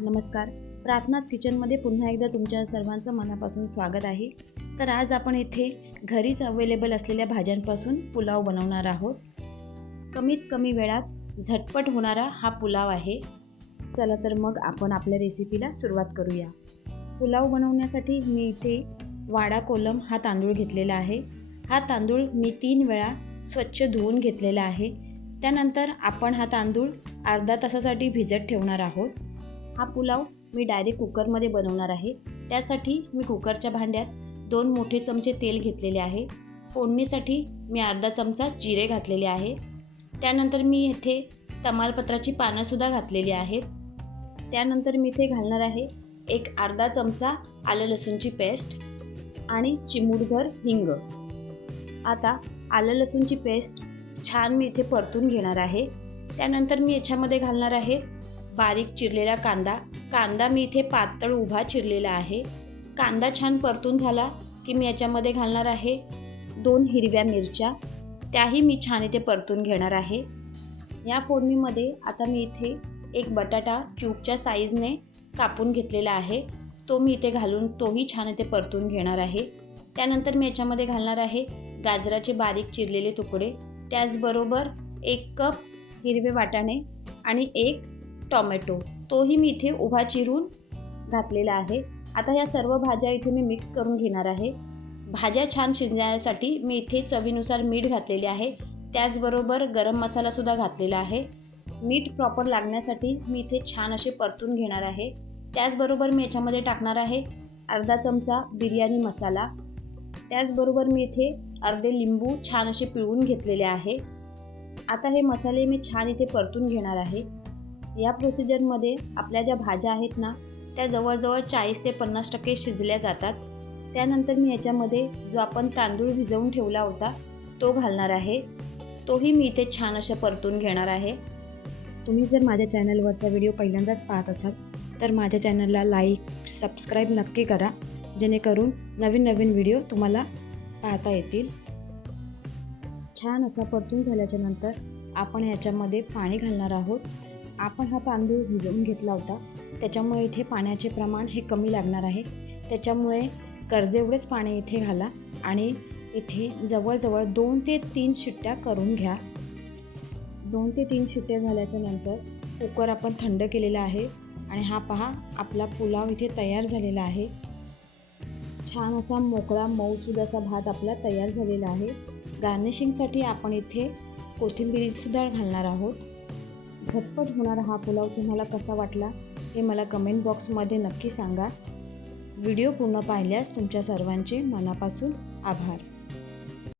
नमस्कार. प्रार्थनाच किचनमध्ये पुन्हा एकदा तुमच्या सर्वांचं मनापासून स्वागत आहे. तर आज आपण इथे घरीच अवेलेबल असलेल्या भाज्यांपासून पुलाव बनवणार आहोत. कमीत कमी वेळात झटपट होणारा हा पुलाव आहे. चला तर मग आपण आपल्या रेसिपीला सुरुवात करूया. पुलाव बनवण्यासाठी मी इथे वाडा कोलम हा तांदूळ घेतलेला आहे. हा तांदूळ मी 3 वेळा स्वच्छ धुवून घेतलेला आहे. त्यानंतर आपण हा तांदूळ अर्धा तासासाठी भिजत ठेवणार आहोत. हा पुलाव मी डायरेक्ट कुकरमध्ये बनवणार आहे. त्यासाठी मी कुकरच्या भांड्यात 2 मोठे चमचे तेल घेतलेले आहे. फोडणीसाठी मी अर्धा चमचा जिरे घातलेले आहे. त्यानंतर मी इथे तमालपत्राची पानंसुद्धा घातलेली आहेत. त्यानंतर मी इथे घालणार आहे एक अर्धा चमचा आलं लसूणची पेस्ट आणि चिमूटभर हिंग. आता आलं लसूणची पेस्ट छान मी इथे परतून घेणार आहे. त्यानंतर मी याच्यामध्ये घालणार आहे बारीक चिरलेला कांदा मी इथे पातळ उभा चिरलेला आहे. कांदा छान परतून झाला की मी याच्यामध्ये घालणार आहे 2 हिरव्या मिरच्या. त्याही मी छान इथे परतून घेणार आहे. या फोडणीमध्ये आता मी इथे एक बटाटा क्यूबच्या साईजने कापून घेतलेला आहे. तो मी इथे घालून तोही छान इथे परतून घेणार आहे. त्यानंतर मी याच्यामध्ये घालणार आहे गाजराचे बारीक चिरलेले तुकडे. त्याचबरोबर 1 कप हिरवे वाटाणे आणि 1 टोमॅटो तोही मी इथे उभा चिरून घातलेला आहे. आता या सर्व भाज्या इथे मी मिक्स करून घेणार आहे. भाज्या छान शिजण्यासाठी मी इथे चवीनुसार मीठ घातलेले आहे. त्याचबरोबर गरम मसालासुद्धा घातलेला आहे. मीठ प्रॉपर लागण्यासाठी मी इथे छान असे परतून घेणार आहे. त्याचबरोबर मी याच्यामध्ये टाकणार आहे अर्धा चमचा बिर्याणी मसाला. त्याचबरोबर मी इथे अर्धे लिंबू छान असे पिळून घेतलेले आहे. आता हे मसाले मी छान इथे परतून घेणार आहे. या प्रोसिजरमध्ये आपल्या ज्या भाज्या आहेत ना त्या जवळजवळ 40 ते 50% शिजल्या जातात. त्यानंतर मी याच्यामध्ये जो आपण तांदूळ भिजवून ठेवला होता तो घालणार आहे. तोही मी इथे छान असं परतून घेणार आहे. तुम्ही जर माझ्या चॅनलवरचा व्हिडिओ पहिल्यांदाच पाहत असाल तर माझ्या चॅनलला लाईक सबस्क्राईब नक्की करा, जेणेकरून नवीन नवीन व्हिडिओ तुम्हाला पाहता येतील. छान असा परतून झाल्याच्या नंतर आपण याच्यामध्ये पाणी घालणार आहोत. आपण हा तांदूळ भिजवून घेतला होता त्याच्यामुळे इथे पाण्याचे प्रमाण हे कमी लागणार आहे. त्याच्यामुळे गरजेएवढेच पाणी इथे घाला आणि इथे जवळजवळ 2 ते 3 शिट्ट्या करून घ्या. 2 ते 3 शिट्ट्या झाल्याच्या नंतर कुकर आपण थंड केलेला आहे आणि हा पहा आपला पुलाव इथे तयार झालेला आहे. छान असा मोकळा मऊसूद असा भात आपला तयार झालेला आहे. गार्निशिंगसाठी आपण इथे कोथिंबीरसुद्धा घालणार आहोत. झटपट होणारा हा पुलाव तुम्हाला कसा वाटला हे मला कमेंट बॉक्समध्ये नक्की सांगा. व्हिडिओ पूर्ण पाहिल्यास तुमच्या सर्वांचे मनापासून आभार.